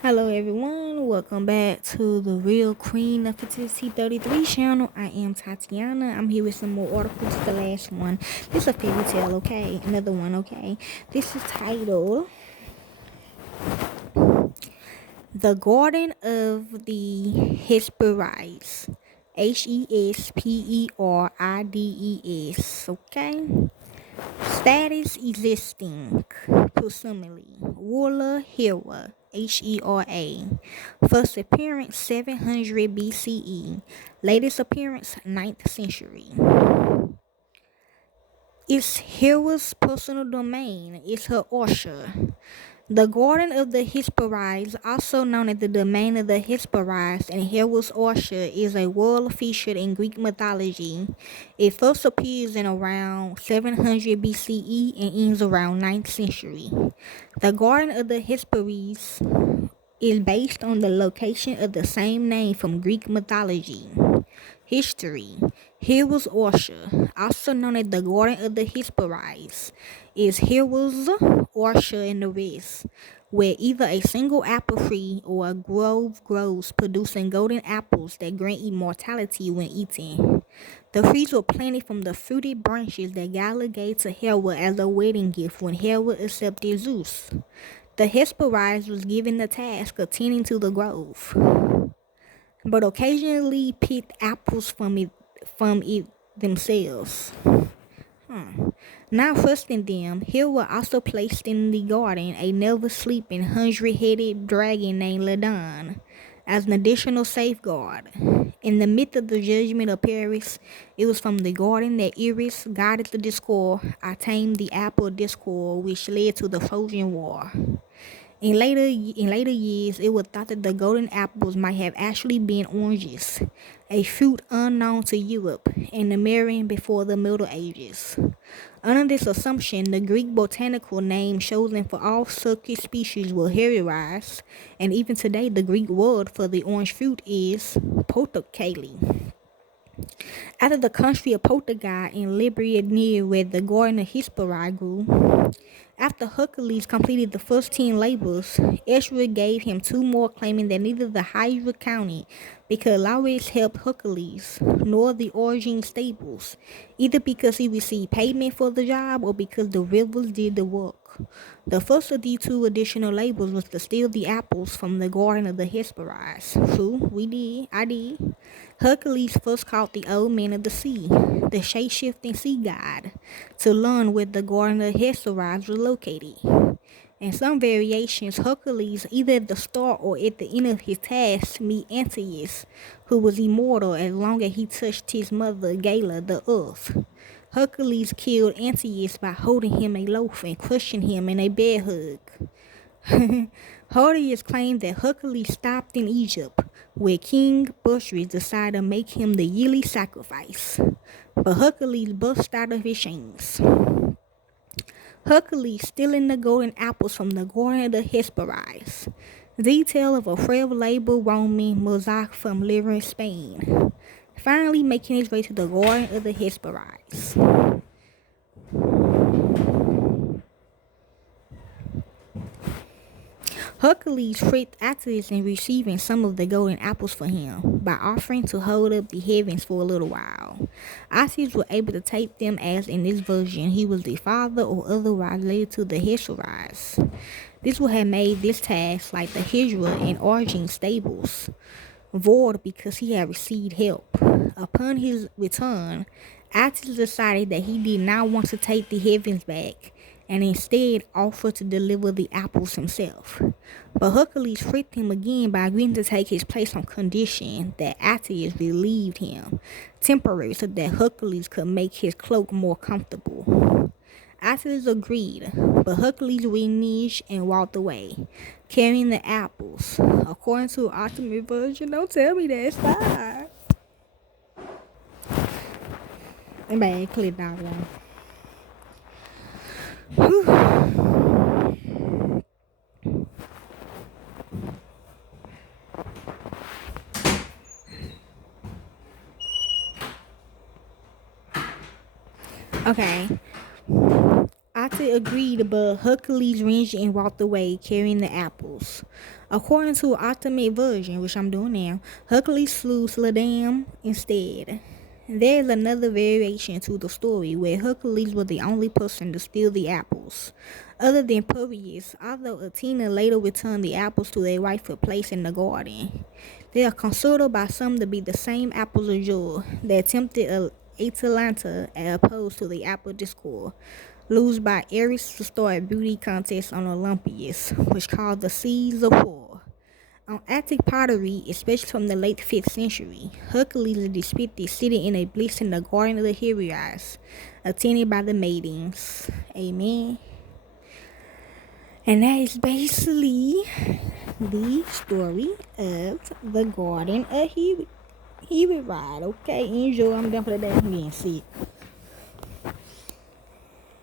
Hello everyone, welcome back to the real Queen Nefertiti 33 channel. I am Tatiana. I'm here with some more articles. The last one. This is a fairy tale, okay? Another one, okay? This is titled The Garden of the Hesperides. Hesperides, okay? Status existing, presumably. Ruler Hera, Hera. First appearance 700 BCE. Latest appearance 9th century. It's Hera's personal domain. It's her Usher. The Garden of the Hesperides, also known as the Domain of the Hesperides and Hera's Orchard, is a world featured in Greek mythology. It first appears in around 700 BCE and ends around 9th century. The Garden of the Hesperides is based on the location of the same name from Greek mythology. History. Hera's Orchard, also known as the Garden of the Hesperides, is Hera's orchard in the west, where either a single apple tree or a grove grows, producing golden apples that grant immortality when eaten. The trees were planted from the fruited branches that Gala gave to Hera as a wedding gift when Hera accepted Zeus. The Hesperides was given the task of tending to the grove, but occasionally picked apples from it themselves. Not trusting them, here were also placed in the garden a never-sleeping hundred-headed dragon named Ladon as an additional safeguard. In the myth of the judgment of Paris, it was from the garden that Eris, goddess of discord, attained the apple of discord, which led to the Trojan War. In later years, it was thought that the golden apples might have actually been oranges, a fruit unknown to Europe and the Marian before the Middle Ages. Under this assumption, the Greek botanical name chosen for all circuit species were Hesperides, and even today the Greek word for the orange fruit is potokale. Out of the country of Portugal in Libya near where the garden of Hesperi grew, after Hercules completed the first 10 labors, Ezra gave him 2 more, claiming that neither the Hydra counted because Lares helped Hercules, nor the Origin stables, either because he received payment for the job or because the rivers did the work. The first of these 2 additional labors was to steal the apples from the garden of the Hesperides. True, I did. Hercules first called the old man of the sea, the shape-shifting sea god, to learn where the garden of Hesperides was located. In some variations, Hercules, either at the start or at the end of his task, meet Antaeus, who was immortal as long as he touched his mother, Gala, the earth. Hercules killed Antaeus by holding him a loaf and crushing him in a bear hug. Herodias claimed that Hercules stopped in Egypt, where King Busiris decided to make him the yearly sacrifice. But Hercules burst out of his chains. Hercules stealing the golden apples from the garden of the Hesperides. Detail of a frail labor Roman mosaic from Lyra, Spain. Finally making his way to the garden of the Hesperides. Hercules tricked Atlas in receiving some of the golden apples for him by offering to hold up the heavens for a little while. Atlas was able to take them as in this version he was the father or otherwise related to the Hesperides. This would have made this task like the Hydra and Origin stables void because he had received help. Upon his return, Atlas decided that he did not want to take the heavens back and instead offered to deliver the apples himself. But Hercules tricked him again by agreeing to take his place on condition that Atlas relieved him temporarily so that Hercules could make his cloak more comfortable. Atlas agreed, but Hercules reneged and walked away, carrying the apples. According to the ultimate version, don't tell me that, stop. Anybody clip that one. Okay. Attic agreed, but Hercules ranged and walked away, carrying the apples. According to Ultimate Version, which I'm doing now, Hercules slew Sladam instead. There is another variation to the story where Hercules was the only person to steal the apples, other than Piraeus, although Athena later returned the apples to their rightful place in the garden. They are considered by some to be the same apples of joy that tempted Atalanta as opposed to the apple discord, used by Ares to start a beauty contest on Olympus, which caused the Seas of War. On Attic pottery, especially from the late 5th century, Hercules is depicted sitting in a bliss in the Garden of the Hesperides, attended by the maidens. Amen. And that is basically the story of the Garden of Hesperides. Okay, enjoy. I'm done for the day. I'm getting sick.